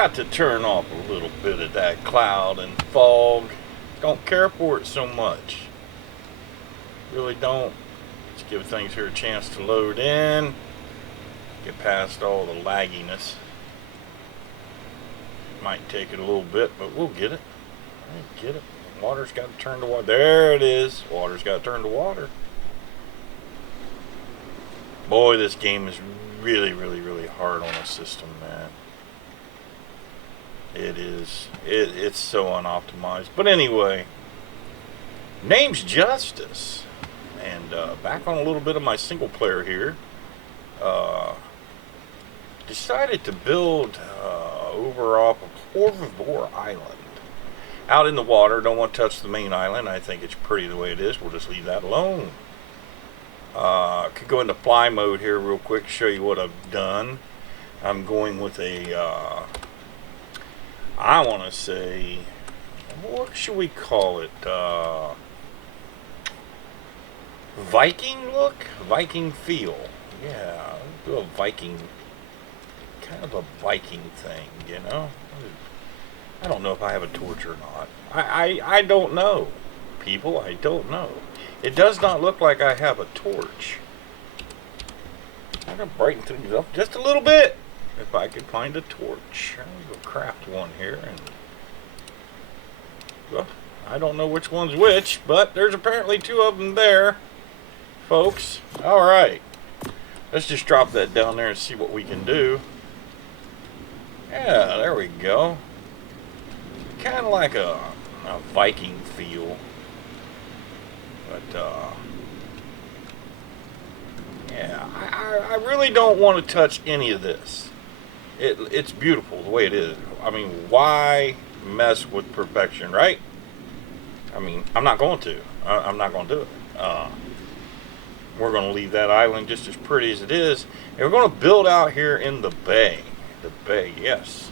got to turn off a little bit of that cloud and fog. Don't care for it so much. Really don't. Let's give things here a chance to load in. Get past all the lagginess. Might take it a little bit, but we'll get it. Get it. Water's got to turn to water. There it is. Water's got to turn to water. Boy, this game is really, really, really hard on the system, man. It is. It's so unoptimized. But anyway, name's Justice. And back on a little bit of my single player here. Decided to build over off of Horvivore Island. Out in the water. Don't want to touch the main island. I think it's pretty the way it is. We'll just leave that alone. Could go into fly mode here real quick, show you what I've done. I'm going with a I want to say, what should we call it? Viking look? Viking feel. Yeah, do a Viking, kind of a Viking thing, you know? I don't know if I have a torch or not. I don't know, people. I don't know. It does not look like I have a torch. I'm going to brighten things up just a little bit. If I could find a torch. I'm going to craft one here. And well, I don't know which one's which, but there's apparently two of them there, folks. Alright. Let's just drop that down there and see what we can do. Yeah, there we go. Kind of like a Viking feel. But, yeah, I really don't want to touch any of this. It's beautiful the way it is. I mean, why mess with perfection, right? I mean, I'm not going to. I'm not going to do it. We're going to leave that island just as pretty as it is. And we're going to build out here in the bay. The bay, yes.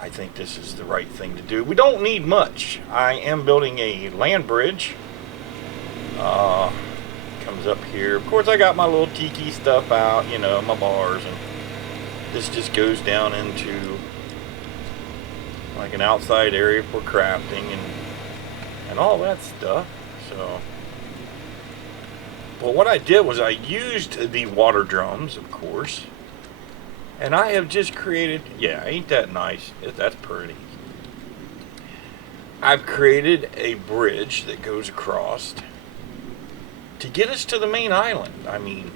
I think this is the right thing to do. We don't need much. I am building a land bridge. Comes up here. Of course, I got my little tiki stuff out, you know, my bars, and this just goes down into like an outside area for crafting and all that stuff. So, well, what I did was I used the water drums, of course. And I have just created, yeah, ain't that nice? That's pretty. I've created a bridge that goes across to get us to the main island. I mean,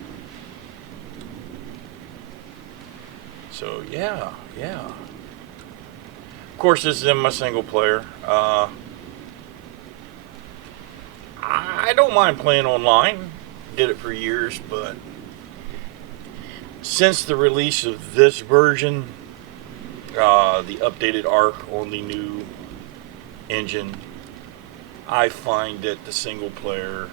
so yeah. Of course, this is in my single player. I don't mind playing online. Did it for years, but since the release of this version, the updated Ark on the new engine, I find that the single player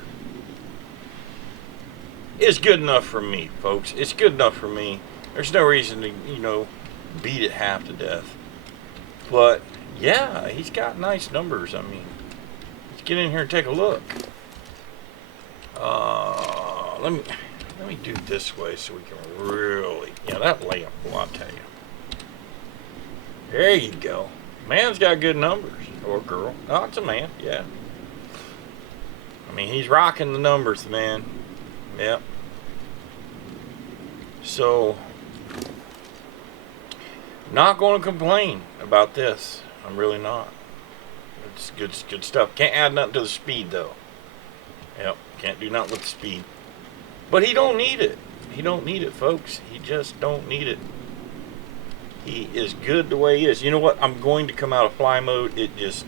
is good enough for me, folks. It's good enough for me. There's no reason to, you know, beat it half to death. But yeah, he's got nice numbers. I mean, let's get in here and take a look. Let me do it this way so we can really, yeah, that lamp, well, I'll tell you. There you go. Man's got good numbers. Or girl. No, it's a man, yeah. I mean, he's rocking the numbers, man. Yep. So, not going to complain about this. I'm really not. It's good stuff. Can't add nothing to the speed, though. Yep, can't do nothing with the speed. But he don't need it. He don't need it, folks. He just don't need it. He is good the way he is. You know what? I'm going to come out of fly mode. It's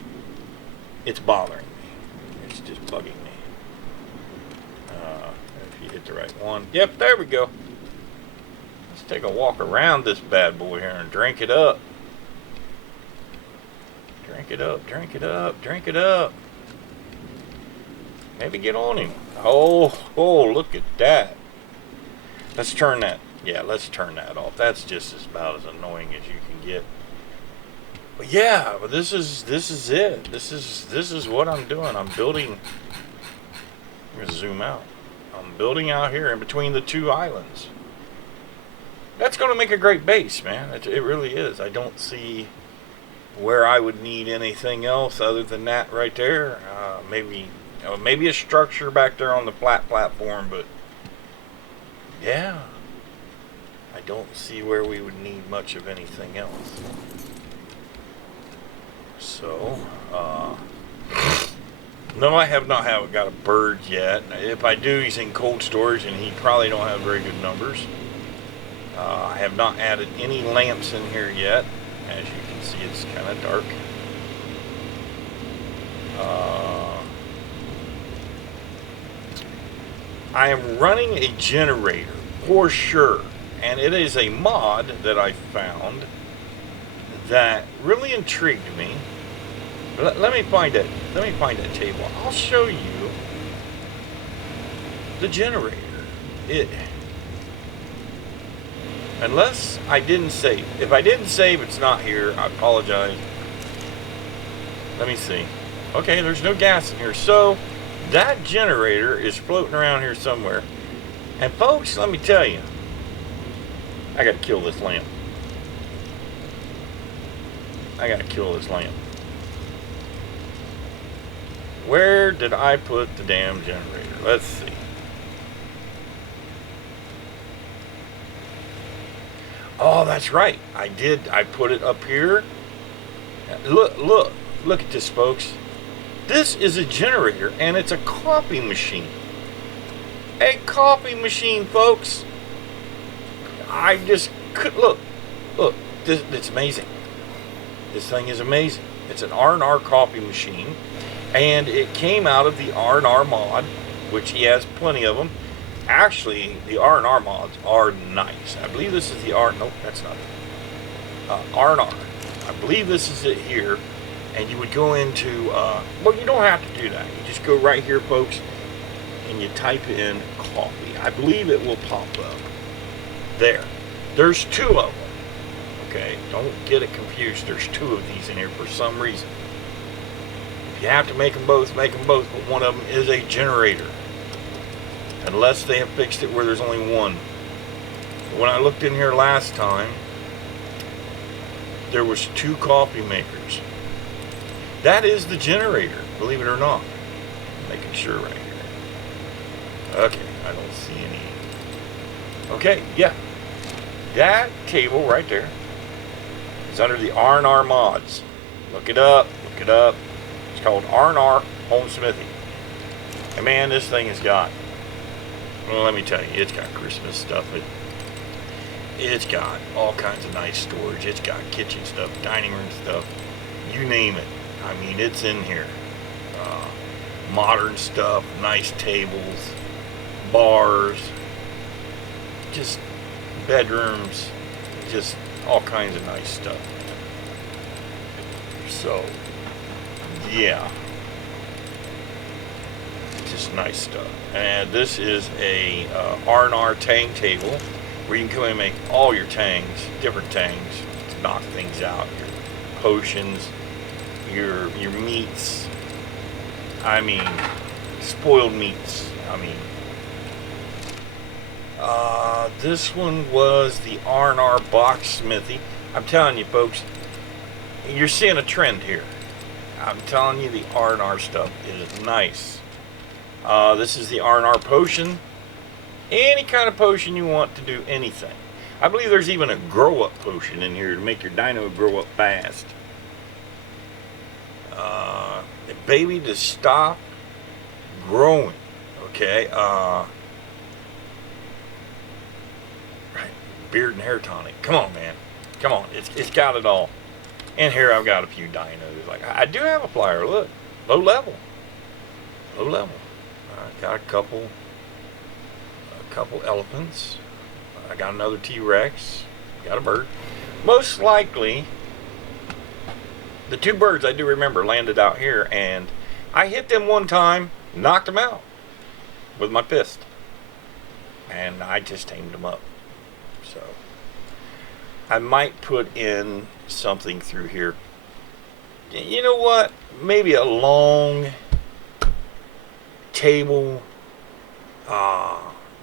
bothering me. It's just bugging me. If you hit the right one. Yep, there we go. Let's take a walk around this bad boy here and drink it up. Drink it up, drink it up, drink it up. Maybe get on him. Oh, look at that. Let's turn that. Yeah, let's turn that off. That's just about as annoying as you can get. But yeah, but this is it. This is what I'm doing. I'm building. I'm gonna zoom out. I'm building out here in between the two islands. That's going to make a great base, man. It really is. I don't see where I would need anything else other than that right there. Maybe a structure back there on the flat platform, but yeah, I don't see where we would need much of anything else. So, no, I have not got a bird yet. If I do, he's in cold storage, and he probably don't have very good numbers. I have not added any lamps in here yet. As you can see, it's kind of dark. I am running a generator for sure, and it is a mod that I found that really intrigued me. Let me find it. Let me find that table. I'll show you the generator. Unless I didn't save. If I didn't save, it's not here. I apologize. Let me see. Okay, there's no gas in here. So, that generator is floating around here somewhere. And folks, let me tell you, I gotta kill this lamp. I gotta kill this lamp. Where did I put the damn generator? Let's see. Oh, that's right. I did. I put it up here. Look at this, folks. This is a generator, and it's a coffee machine. A coffee machine, folks. I just could look. It's amazing. This thing is amazing. It's an R&R coffee machine, and it came out of the R&R mod, which he has plenty of them. Actually, the R&R mods are nice. I believe this is the nope, that's not it. R&R. I believe this is it here. And you would go into, well, you don't have to do that. You just go right here, folks, and you type in coffee. I believe it will pop up. There. There's two of them. Okay, don't get it confused. There's two of these in here for some reason. If you have to make them both, make them both. But one of them is a generator. Unless they have fixed it where there's only one. When I looked in here last time, there was two coffee makers. That is the generator, believe it or not. Making sure right here. Okay, I don't see any. Okay, yeah. That table right there is under the R&R mods. Look it up, look it up. It's called R&R Home Smithy. And man, this thing has got, well, let me tell you, it's got Christmas stuff. It's got all kinds of nice storage. It's got kitchen stuff, dining room stuff, you name it. I mean, it's in here. Modern stuff, nice tables, bars, just bedrooms, just all kinds of nice stuff. So, yeah. Just nice stuff. And this is a R&R tang table where you can come in and make all your tangs, different tangs, to knock things out. Your potions, your meats, I mean, spoiled meats, I mean. This one was the R&R box smithy. I'm telling you, folks, you're seeing a trend here. I'm telling you, the R&R stuff is nice. This is the R&R potion. Any kind of potion you want to do anything. I believe there's even a grow-up potion in here to make your dino grow up fast. The baby to stop growing. Okay. Right. Beard and hair tonic. Come on, man. Come on. It's got it all. And here I've got a few dinos. Like I do have a flyer. Look, low level. Low level. I got a couple elephants. I got another T-Rex. Got a bird. Most likely, the two birds I do remember landed out here, and I hit them one time, knocked them out with my fist, and I just tamed them up. So I might put in something through here. You know what? Maybe a long table.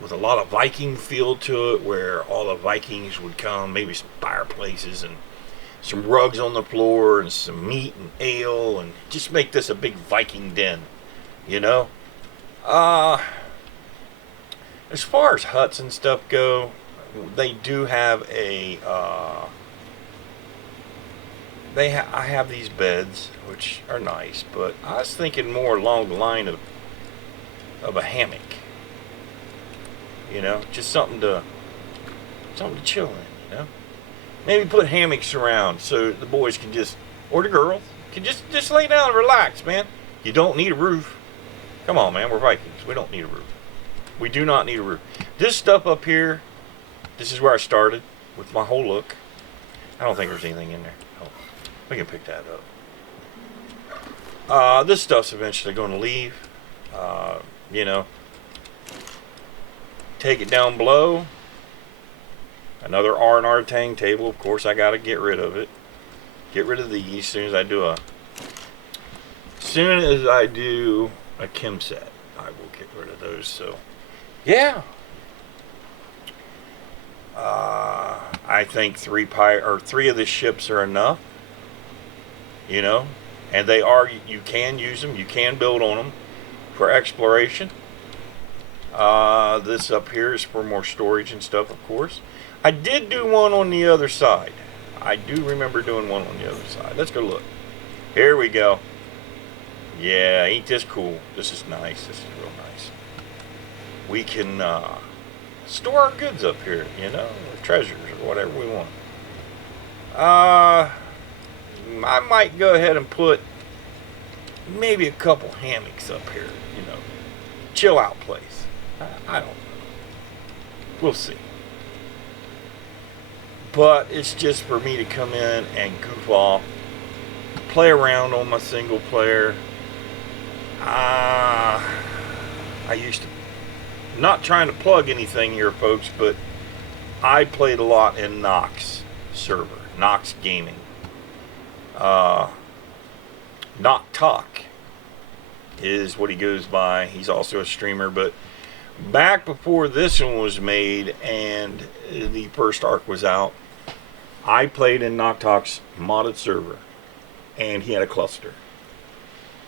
with a lot of Viking feel to it, where all the Vikings would come, maybe some fireplaces and some rugs on the floor and some meat and ale, and just make this a big Viking den, you know. As far as huts and stuff go, they do have a I have these beds, which are nice, but I was thinking more along the line of a hammock. You know, just something to chill in, you know. Maybe put hammocks around so the boys can just, or the girls, can just lay down and relax, man. You don't need a roof. Come on, man, we're Vikings. We don't need a roof. We do not need a roof. This stuff up here, this is where I started with my whole look. I don't think there's anything in there. Oh, we can pick that up. This stuff's eventually going to leave. You know, take it down below. Another R&R tang table. Of course, I got to get rid of it. Get rid of these as soon as I do a chem set. I will get rid of those. So, yeah. I think three of the ships are enough. You know, and they are. You can use them. You can build on them for exploration. This up here is for more storage and stuff, of course. I did do one on the other side. I do remember doing one on the other side. Let's go look. Here we go. Yeah, ain't this cool? This is nice. This is real nice. We can store our goods up here, you know, or treasures or whatever we want. I might go ahead and put maybe a couple hammocks up here, you know. Chill out place. I don't know. We'll see. But it's just for me to come in and goof off, play around on my single player. I used to, not trying to plug anything here, folks, but I played a lot in Nox server, Nox Gaming. Not Talk is what he goes by. He's also a streamer, but back before this one was made and the first Ark was out, I played in Noctox's modded server, and he had a cluster.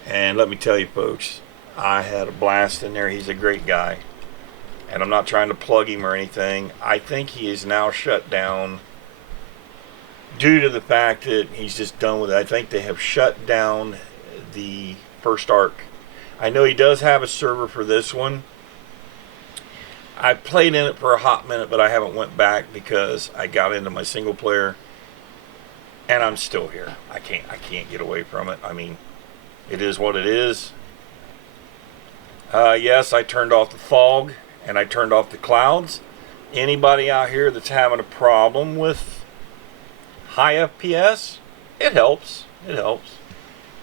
And let me tell you, folks, I had a blast in there. He's a great guy, and I'm not trying to plug him or anything. I think he is now shut down due to the fact that he's just done with it. I think they have shut down the first Ark. I know he does have a server for this one. I played in it for a hot minute, but I haven't went back because I got into my single player, and I'm still here. I can't get away from it. I mean, it is what it is. Yes, I turned off the fog and I turned off the clouds. Anybody out here that's having a problem with high FPS, it helps. It helps.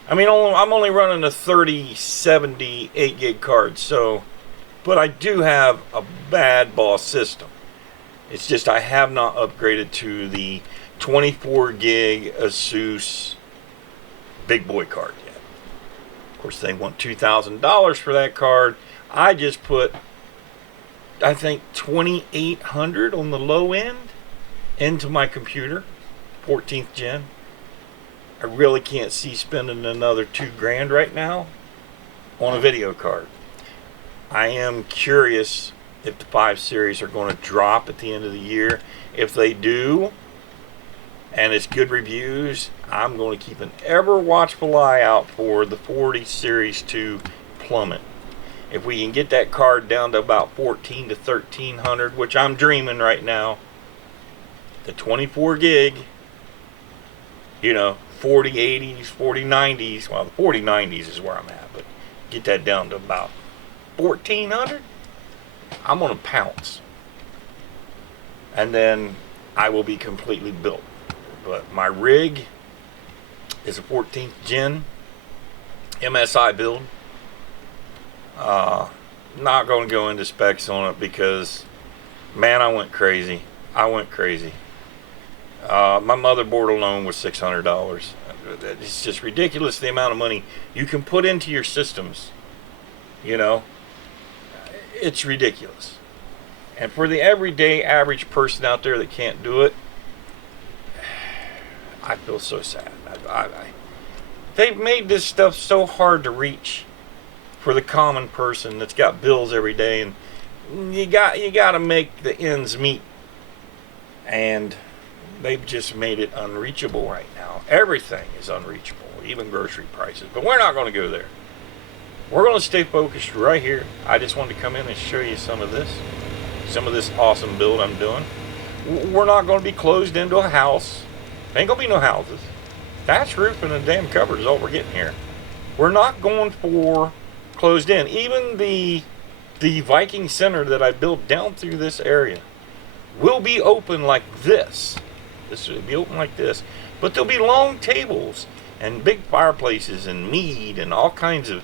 I mean, I'm only running a 3070 8 gig card, so. But I do have a bad boss system. It's just I have not upgraded to the 24 gig Asus big boy card yet. Of course, they want $2,000 for that card. I just put, I think, 2,800 on the low end into my computer, 14th gen. I really can't see spending another $2,000 right now on a video card. I am curious if the 5 series are going to drop at the end of the year. If they do, and it's good reviews, I'm going to keep an ever watchful eye out for the 40 series to plummet. If we can get that card down to about 14 to 1,300, which I'm dreaming right now, the 24 gig, you know, 4080s, 4090s, well, the 4090s is where I'm at, but get that down to about 1,400, I'm gonna pounce, and then I will be completely built. But my rig is a 14th gen MSI build. Not gonna go into specs on it because, man, I went crazy. My motherboard alone was $600. It's just ridiculous the amount of money you can put into your systems. You know, it's ridiculous. And for the everyday average person out there that can't do it, I feel so sad. They've made this stuff so hard to reach for the common person that's got bills every day, and you got to make the ends meet. And they've just made it unreachable right now. Everything is unreachable, even grocery prices. But we're not going to go there. We're going to stay focused right here. I just wanted to come in and show you some of this awesome build I'm doing. We're not going to be closed into a house. Ain't going to be no houses. Thatch roof and a damn cover is all we're getting here. We're not going for closed in. Even the Viking Center that I built down through this area will be open like this. This will be open like this. But there'll be long tables and big fireplaces and mead and all kinds of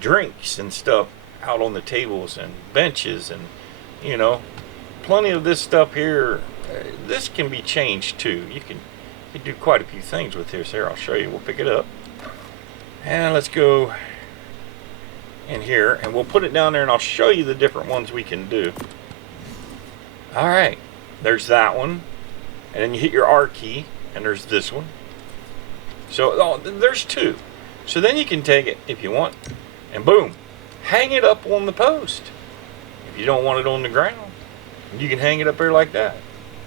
drinks and stuff out on the tables and benches, and plenty of this stuff here. This can be changed too. You can do quite a few things with this. Here, I'll show you. We'll pick it up and let's go in here and we'll put it down there, and I'll show you the different ones we can do. Alright, there's that one, and then you hit your R key and there's this one. So there's two. So then you can take it if you want and boom, hang it up on the post. If you don't want it on the ground, you can hang it up there like that.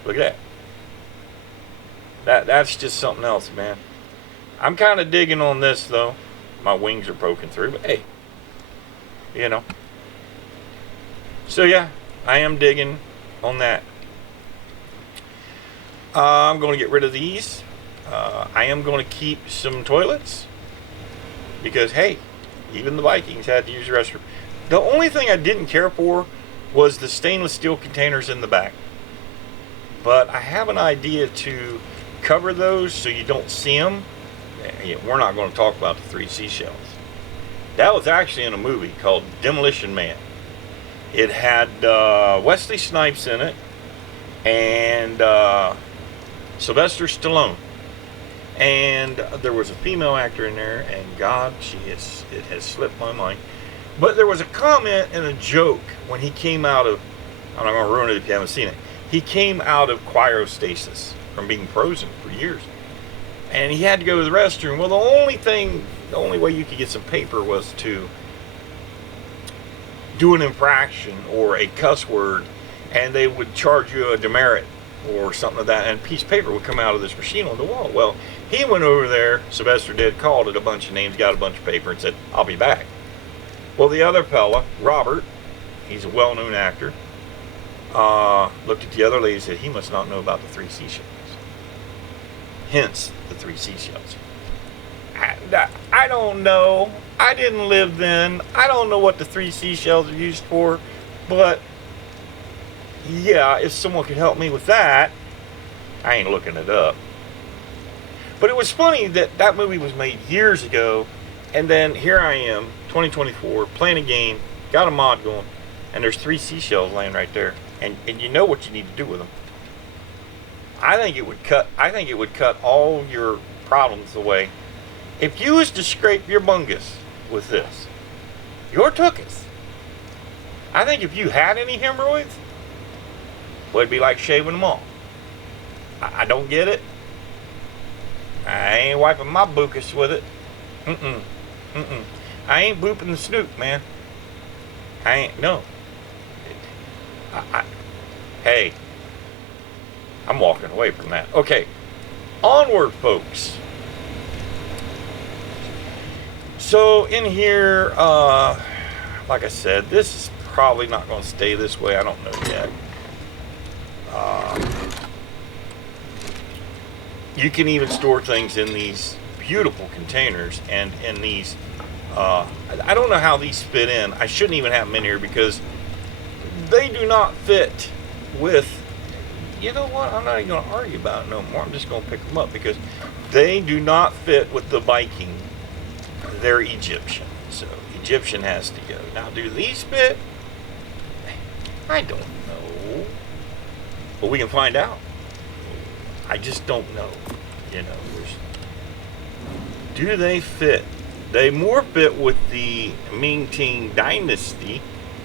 Look at that. That's just something else, man. I'm kind of digging on this though. My wings are poking through, but hey, So yeah, I am digging on that. I'm going to get rid of these. I am going to keep some toilets because hey, even the Vikings had to use the restroom. The only thing I didn't care for was the stainless steel containers in the back. But I have an idea to cover those so you don't see them. We're not going to talk about the 3 seashells. That was actually in a movie called Demolition Man. It had Wesley Snipes in it and Sylvester Stallone. And there was a female actor in there, and God, it has slipped my mind. But there was a comment and a joke when he came out of, I'm not going to ruin it if you haven't seen it, he came out of cryostasis from being frozen for years. And he had to go to the restroom. Well, the only way you could get some paper was to do an infraction or a cuss word, and they would charge you a demerit or something like that, and a piece of paper would come out of this machine on the wall. Well, he went over there, Sylvester did, called it a bunch of names, got a bunch of paper, and said, I'll be back. Well, the other fella, Robert, he's a well-known actor, looked at the other lady and said, he must not know about the 3 seashells. Hence, the 3 seashells. I don't know. I didn't live then. I don't know what the 3 seashells are used for, but yeah, if someone could help me with that, I ain't looking it up. But it was funny that movie was made years ago, and then here I am, 2024, playing a game, got a mod going, and there's 3 seashells laying right there, and you know what you need to do with them. I think it would cut all your problems away. If you was to scrape your bungus with this, your tuchus, I think if you had any hemorrhoids, well, it'd be like shaving them off. I don't get it. I ain't wiping my bucus with it. I ain't booping the snoot, man. I ain't, no. Hey, I'm walking away from that. Okay, onward, folks. So in here, like I said, this is probably not going to stay this way. I don't know yet. You can even store things in these beautiful containers and in these. I don't know how these fit in. I shouldn't even have them in here because they do not fit with. You know what? I'm not even going to argue about it no more. I'm just going to pick them up because they do not fit with the Viking. They're Egyptian, so Egyptian has to go. Now, do these fit? I don't know, but we can find out. I just don't know. Do they fit? They more fit with the Ming Ting Dynasty,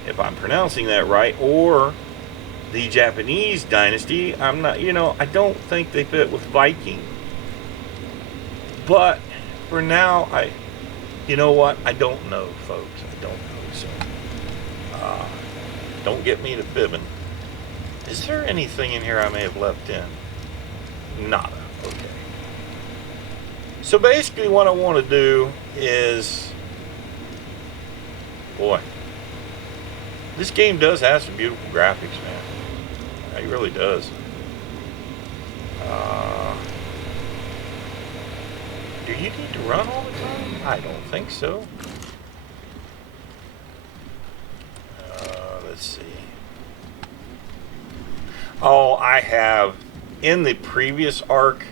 if I'm pronouncing that right, or the Japanese dynasty. I'm not, I don't think they fit with Viking. But for now, you know what? I don't know, folks. I don't know. So, don't get me to fibbing. Is there anything in here I may have left in? Nada. Okay. So basically what I want to do is, boy, this game does have some beautiful graphics, man. It really does. Do you need to run all the time? I don't think so. Let's see. Oh, I have, in the previous Ark,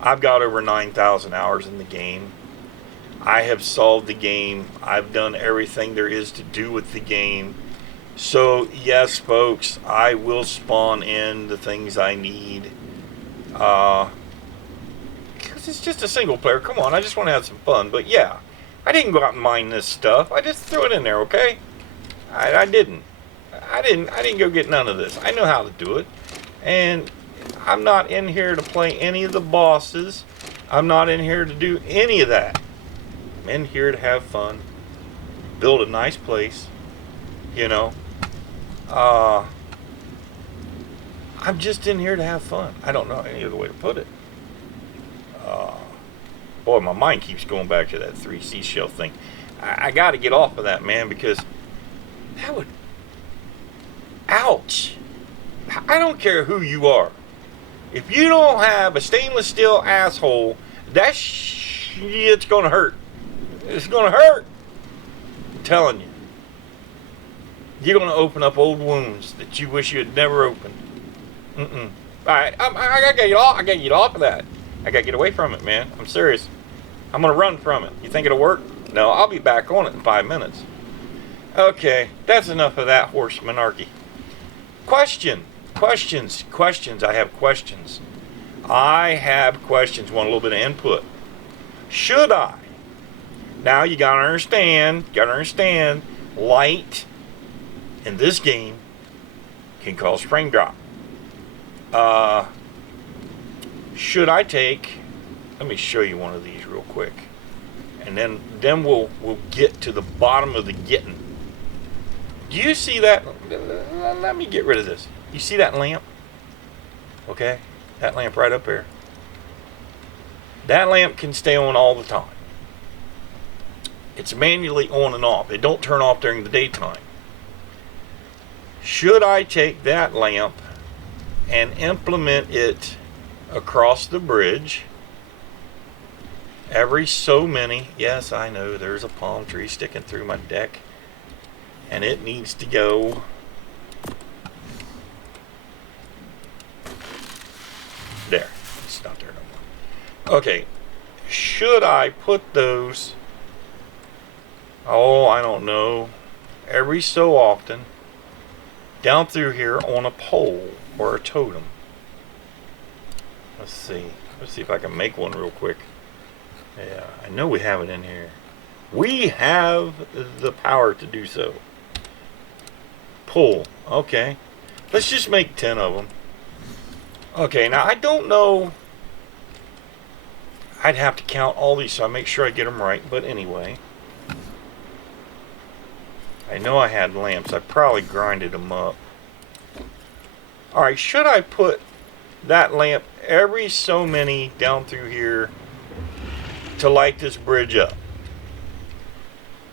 I've got over 9,000 hours in the game. I have solved the game. I've done everything there is to do with the game. So, yes, folks, I will spawn in the things I need. Because it's just a single player. Come on, I just want to have some fun. But, yeah, I didn't go out and mine this stuff. I just threw it in there, okay? I didn't. I didn't go get none of this. I know how to do it. And I'm not in here to play any of the bosses. I'm not in here to do any of that. I'm in here to have fun. Build a nice place. I'm just in here to have fun. I don't know any other way to put it. Boy, my mind keeps going back to that 3 seashell thing. I got to get off of that, man, because that would... Ouch. I don't care who you are. If you don't have a stainless steel asshole, that shit's going to hurt. It's going to hurt. I'm telling you. You're going to open up old wounds that you wish you had never opened. All right, I got to get you off. I got to get off of that. I got to get away from it, man. I'm serious. I'm going to run from it. You think it'll work? No, I'll be back on it in 5 minutes. Okay, that's enough of that horse monarchy. Questions. I have questions. Want a little bit of input. Should I? Now you gotta understand, light in this game can cause frame drop. Should I take, let me show you one of these real quick. And then we'll get to the bottom of the getting. Do you see that? Let me get rid of this. You see that lamp? Okay? That lamp right up there. That lamp can stay on all the time. It's manually on and off. It don't turn off during the daytime. Should I take that lamp and implement it across the bridge every so many? Yes, I know there's a palm tree sticking through my deck, and it needs to go. There. It's not there no more. Okay. Should I put those, I don't know, every so often down through here on a pole or a totem? Let's see if I can make one real quick. Yeah, I know we have it in here. We have the power to do so. Pull. Okay. Let's just make 10 of them. Okay, now I don't know. I'd have to count all these so I make sure I get them right. But anyway. I know I had lamps. I probably grinded them up. Alright, should I put that lamp every so many down through here to light this bridge up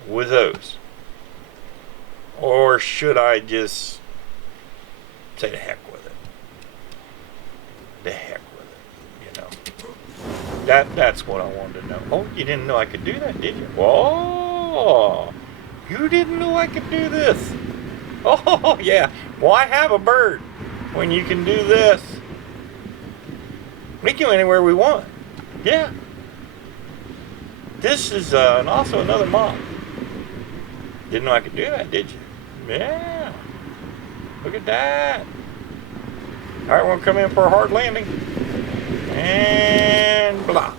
with those? Or should I just say the heck with it? The heck with it, you know. That's what I wanted to know. Oh, you didn't know I could do that, did you? Whoa! You didn't know I could do this. Oh, yeah. Why have a bird when you can do this? We can go anywhere we want. Yeah. This is also another mod. Didn't know I could do that, did you? Yeah. Look at that. Alright, we're going to come in for a hard landing. And blah.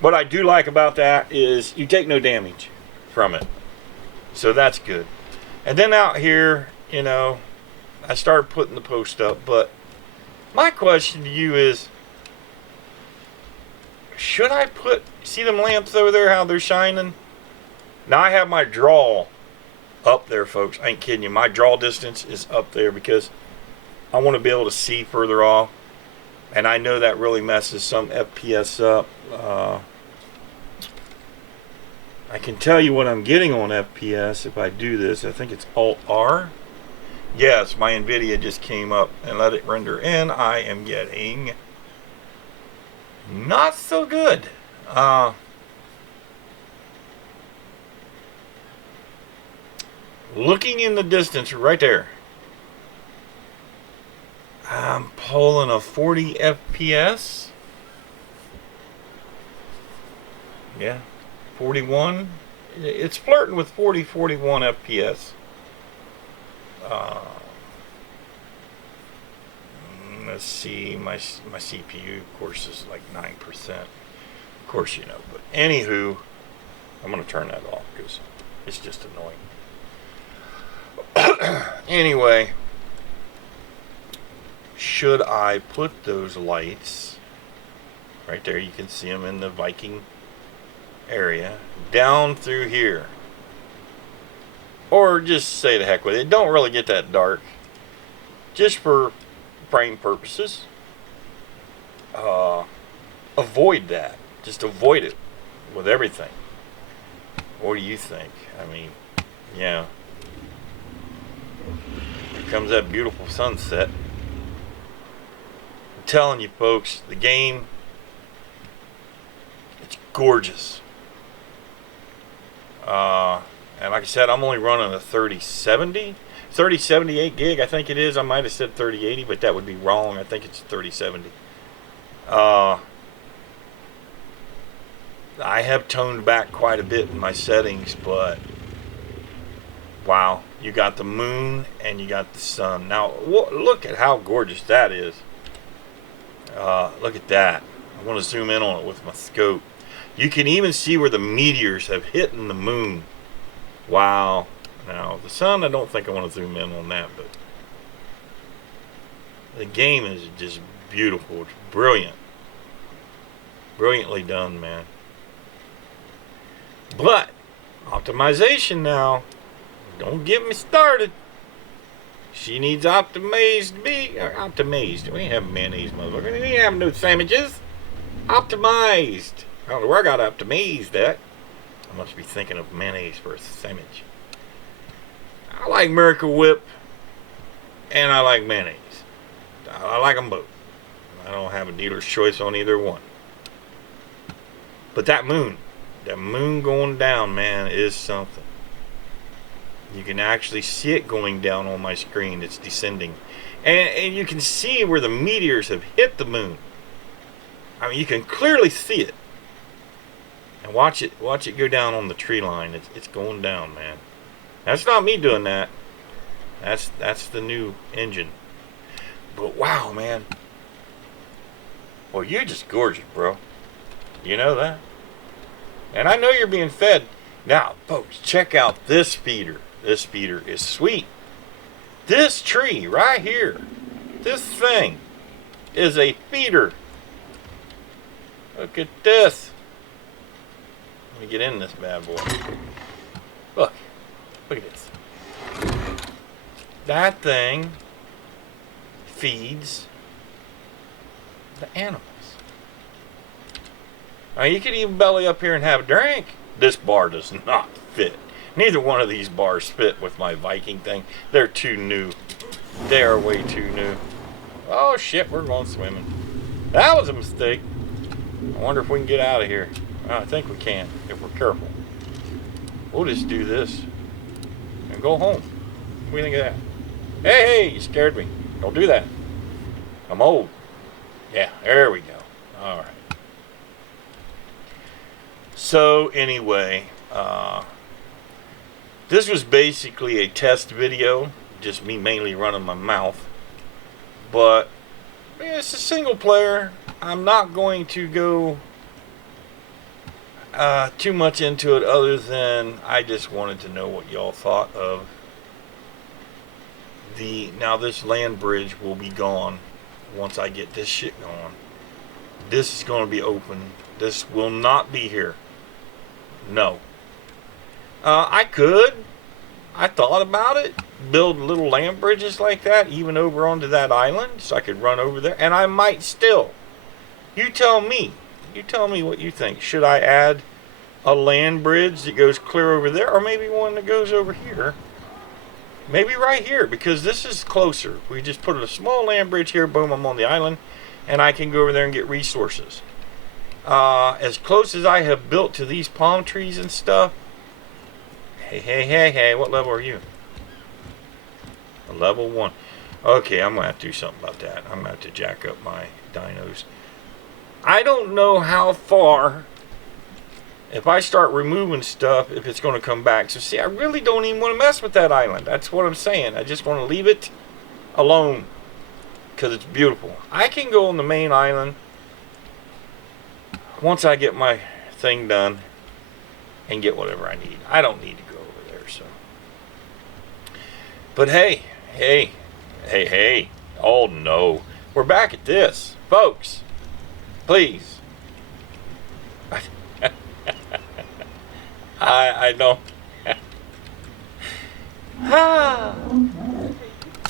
What I do like about that is you take no damage from it. So that's good. And then out here, you know, I started putting the post up. But my question to you is, should I see them lamps over there, how they're shining? Now I have my draw up there, folks. I ain't kidding you. My draw distance is up there because I want to be able to see further off. And I know that really messes some FPS up. I can tell you what I'm getting on FPS if I do this. I think it's Alt-R. Yes, my NVIDIA just came up and let it render in. I am getting not so good. Looking in the distance right there, I'm pulling a 40 FPS. Yeah, 41. It's flirting with 40, 41 FPS. Let's see, my CPU, of course, is like 9%. Of course, you know. But anywho, I'm going to turn that off because it's just annoying. Anyway, should I put those lights right there? You can see them in the Viking area down through here, or just say the heck with it. Don't really get that dark, just for frame purposes. Avoid that. Just avoid it with everything. What do you think? I mean, yeah. Here comes that beautiful sunset. I'm telling you, folks, the game, it's gorgeous. And like I said, I'm only running a 3078 gig, I think it is. I might have said 3080, but that would be wrong. I think it's 3070. I have toned back quite a bit in my settings, but wow, you got the moon and you got the sun. Now, look at how gorgeous that is. Look at that. I want to zoom in on it with my scope. You can even see where the meteors have hit in the moon. Wow. Now, the sun, I don't think I want to zoom in on that, but the game is just beautiful. It's brilliant. Brilliantly done, man. But optimization now, don't get me started. She needs optimized to be optimized. We ain't have mayonnaise, motherfucker. We ain't have no sandwiches. Optimized. I don't know where I got optimized at. I must be thinking of mayonnaise for a sandwich. I like Miracle Whip and I like mayonnaise. I like them both. I don't have a dealer's choice on either one. But that moon going down, man, is something. You can actually see it going down on my screen. It's descending. And you can see where the meteors have hit the moon. I mean, you can clearly see it. And watch it go down on the tree line. It's going down, man. That's not me doing that. That's the new engine. But wow, man. Well, you're just gorgeous, bro. You know that? And I know you're being fed. Now, folks, check out this feeder. This feeder is sweet. This tree right here, this thing is a feeder. Look at this. Let me get in this bad boy. Look at this. That thing feeds the animals. Now, you could even belly up here and have a drink. This bar does not fit. Neither one of these bars fit with my Viking thing. They're too new. They are way too new. Oh shit, we're going swimming. That was a mistake. I wonder if we can get out of here. I think we can, if we're careful. We'll just do this and go home. What do you think of that? Hey, you scared me. Don't do that. I'm old. Yeah, there we go. All right. So anyway, this was basically a test video, just me mainly running my mouth, but it's a single player. I'm not going to go too much into it other than I just wanted to know what y'all thought of Now this land bridge will be gone once I get this shit going. This is going to be open. This will not be here. No. I thought about it. Build little land bridges like that, even over onto that island, so I could run over there. And I might still. You tell me. You tell me what you think. Should I add a land bridge that goes clear over there, or maybe one that goes over here? Maybe right here, because this is closer. We just put a small land bridge here. Boom, I'm on the island, and I can go over there and get resources. As close as I have built to these palm trees and stuff. Hey, what level are you? Level 1. Okay, I'm going to have to do something about that. I'm going to have to jack up my dinos. I don't know how far, if I start removing stuff, if it's going to come back. So see, I really don't even want to mess with that island. That's what I'm saying. I just want to leave it alone because it's beautiful. I can go on the main island once I get my thing done and get whatever I need. I don't need to go over there, so. But hey. Oh no. We're back at this. Folks, please. I don't.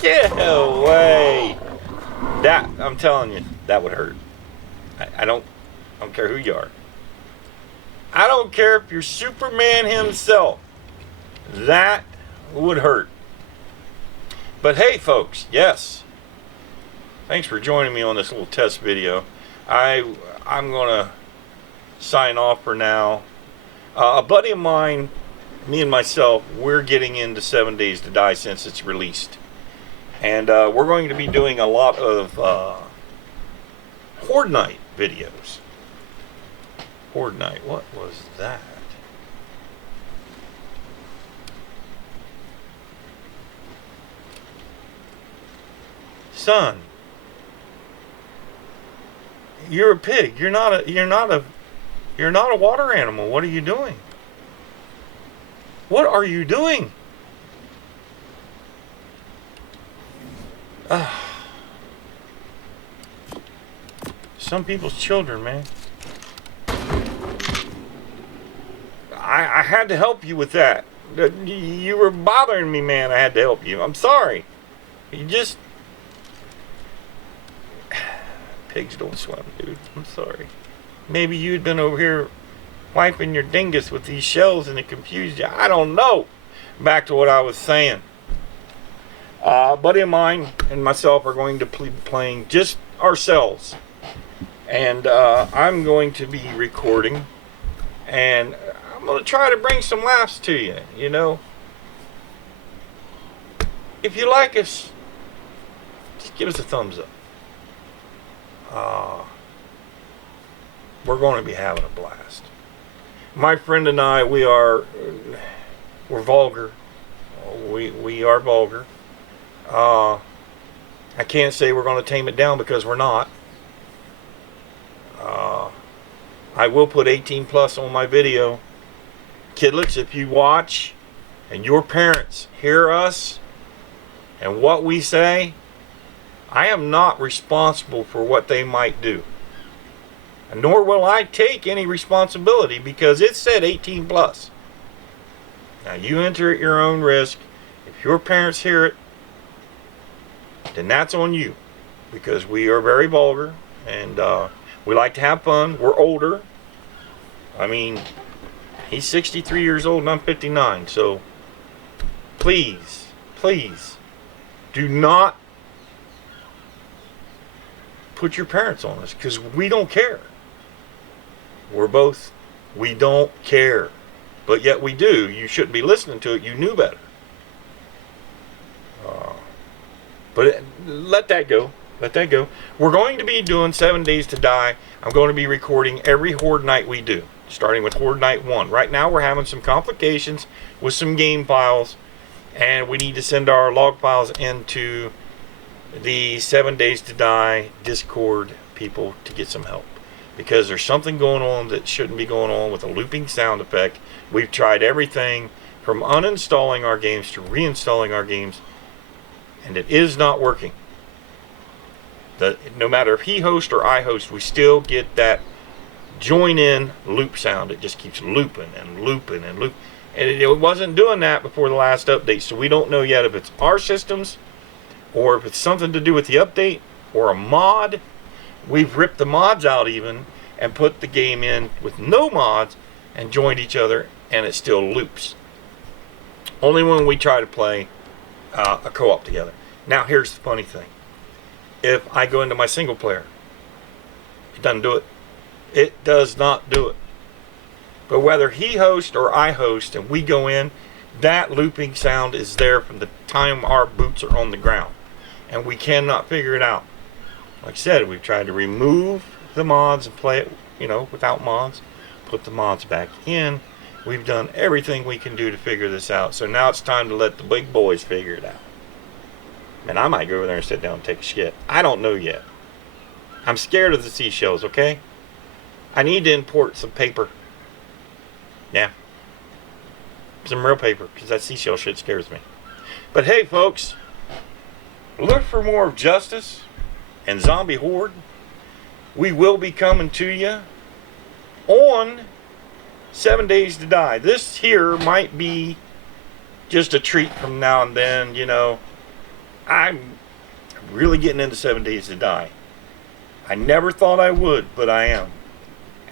Get away. That, I'm telling you, that would hurt. I don't care who you are. I don't care if you're Superman himself. That would hurt. But hey, folks, yes. Thanks for joining me on this little test video. I'm going to sign off for now. A buddy of mine, me and myself, we're getting into 7 Days to Die since it's released. And we're going to be doing a lot of Horde Night videos. Horde Night, what was that? Son, you're a pig. You're not a water animal. What are you doing? What are you doing? Some people's children, man. I had to help you with that. You were bothering me, man. I had to help you. I'm sorry. You just... Pigs don't swim, dude. I'm sorry. Maybe you'd been over here wiping your dingus with these shells and it confused you. I don't know. Back to what I was saying. A buddy of mine and myself are going to be playing just ourselves. And I'm going to be recording. And I'm going to try to bring some laughs to you, you know. If you like us, just give us a thumbs up. We're going to be having a blast. My friend and I, we're vulgar. We are vulgar. I can't say we're going to tame it down because we're not. I will put 18 plus on my video. Kidlets, if you watch and your parents hear us and what we say, I am not responsible for what they might do. And nor will I take any responsibility because it said 18 plus. Now you enter at your own risk. If your parents hear it, then that's on you. Because we are very vulgar and we like to have fun. We're older. I mean, he's 63 years old and I'm 59. So please, do not put your parents on us because we don't care. We don't care. But yet we do. You shouldn't be listening to it. You knew better. But let that go. Let that go. We're going to be doing 7 Days to Die. I'm going to be recording every Horde Night we do, starting with Horde Night 1. Right now we're having some complications with some game files, and we need to send our log files into the 7 Days to Die Discord people to get some help. Because there's something going on that shouldn't be going on with a looping sound effect. We've tried everything from uninstalling our games to reinstalling our games, And it is not working. No matter if he hosts or I host, we still get that join in loop sound. It just keeps looping and looping and looping. And it wasn't doing that before the last update, so we don't know yet if it's our systems or if it's something to do with the update or a mod. We've ripped the mods out even and put the game in with no mods and joined each other, and it still loops. Only when we try to play a co-op together. Now here's the funny thing. If I go into my single player, it doesn't do it. It does not do it. But whether he hosts or I host and we go in, that looping sound is there from the time our boots are on the ground. And we cannot figure it out. Like I said, we've tried to remove the mods and play it, without mods. Put the mods back in. We've done everything we can do to figure this out. So now it's time to let the big boys figure it out. And I might go over there and sit down and take a shit. I don't know yet. I'm scared of the seashells, okay? I need to import some paper. Yeah. Some real paper, because that seashell shit scares me. But hey, folks. Look for more of Justice and Zombie Horde. We will be coming to you on 7 Days to Die. This here might be just a treat from now and then, I'm really getting into 7 Days to Die. I never thought I would, but I am.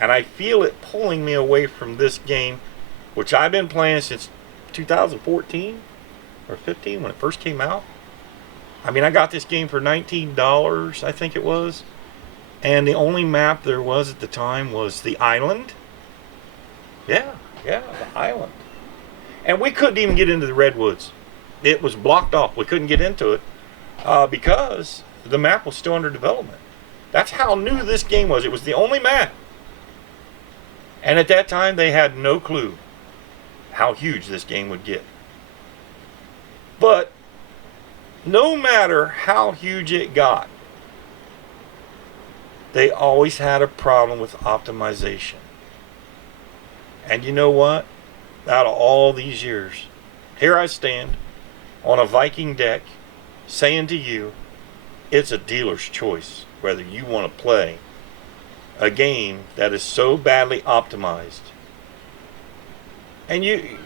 And I feel it pulling me away from this game, which I've been playing since 2014 or 15 when it first came out. I mean, I got this game for $19, I think it was. And the only map there was at the time was the island. Yeah, the island. And we couldn't even get into the redwoods. It was blocked off. We couldn't get into it because the map was still under development. That's how new this game was. It was the only map. And at that time, they had no clue how huge this game would get. But no matter how huge it got, they always had a problem with optimization. And you know what? Out of all these years, here I stand on a Viking deck saying to you, it's a dealer's choice whether you want to play a game that is so badly optimized. And you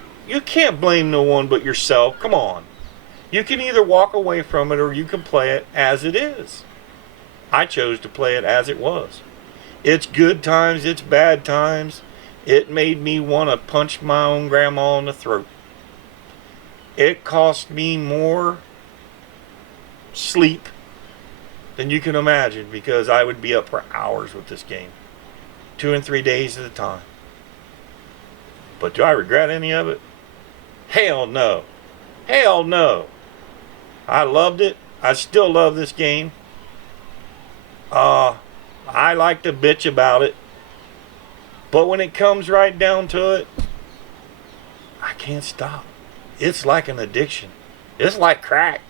can't blame no one but yourself. Come on. You can either walk away from it or you can play it as it is. I chose to play it as it was. It's good times, it's bad times. It made me want to punch my own grandma in the throat. It cost me more sleep than you can imagine because I would be up for hours with this game. 2 and 3 days at a time. But do I regret any of it? Hell no. Hell no. I loved it. I still love this game. I like to bitch about it. But when it comes right down to it, I can't stop. It's like an addiction. It's like crack.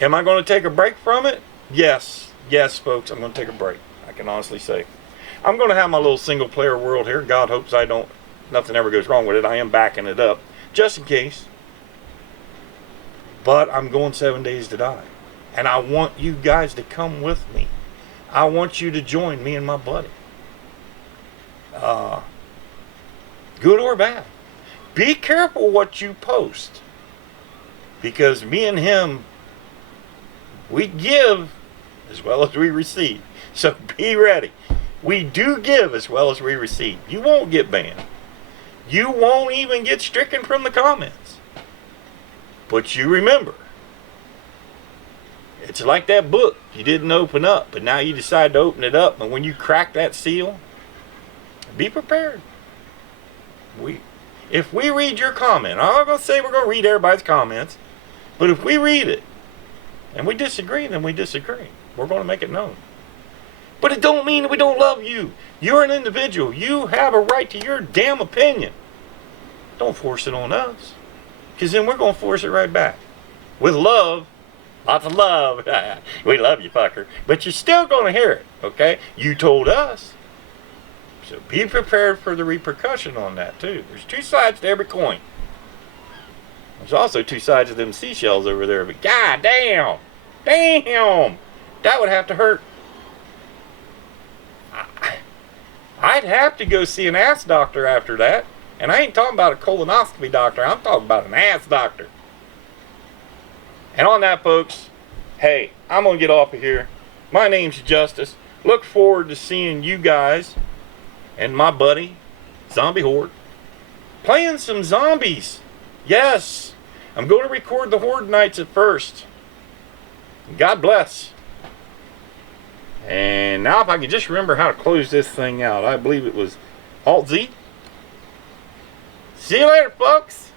Am I going to take a break from it? Yes. Yes, folks, I'm going to take a break. I can honestly say. I'm going to have my little single player world here. God hopes nothing ever goes wrong with it. I am backing it up, just in case. But I'm going 7 days to die. And I want you guys to come with me. I want you to join me and my buddy. Good or bad. Be careful what you post. Because me and him, we give as well as we receive. So be ready. We do give as well as we receive. You won't get banned. You won't even get stricken from the comments. But you remember, it's like that book you didn't open up, but now you decide to open it up, and when you crack that seal, be prepared. If we read your comment, I'm not going to say we're going to read everybody's comments, but if we read it, and we disagree, then we disagree. We're going to make it known. But it don't mean we don't love you. You're an individual. You have a right to your damn opinion. Don't force it on us. Because then we're going to force it right back. With love. Lots of love. We love you, fucker. But you're still going to hear it, okay? You told us. So be prepared for the repercussion on that, too. There's two sides to every coin. There's also two sides of them seashells over there, but god damn, that would have to hurt. I'd have to go see an ass doctor after that. And I ain't talking about a colonoscopy doctor, I'm talking about an ass doctor. And on that, folks, hey, I'm going to get off of here. My name's Justice. Look forward to seeing you guys and my buddy, Zombie Horde, playing some zombies. Yes, I'm going to record the Horde Nights at first. God bless. And now if I can just remember how to close this thing out, I believe it was Alt-Z. See you later, folks.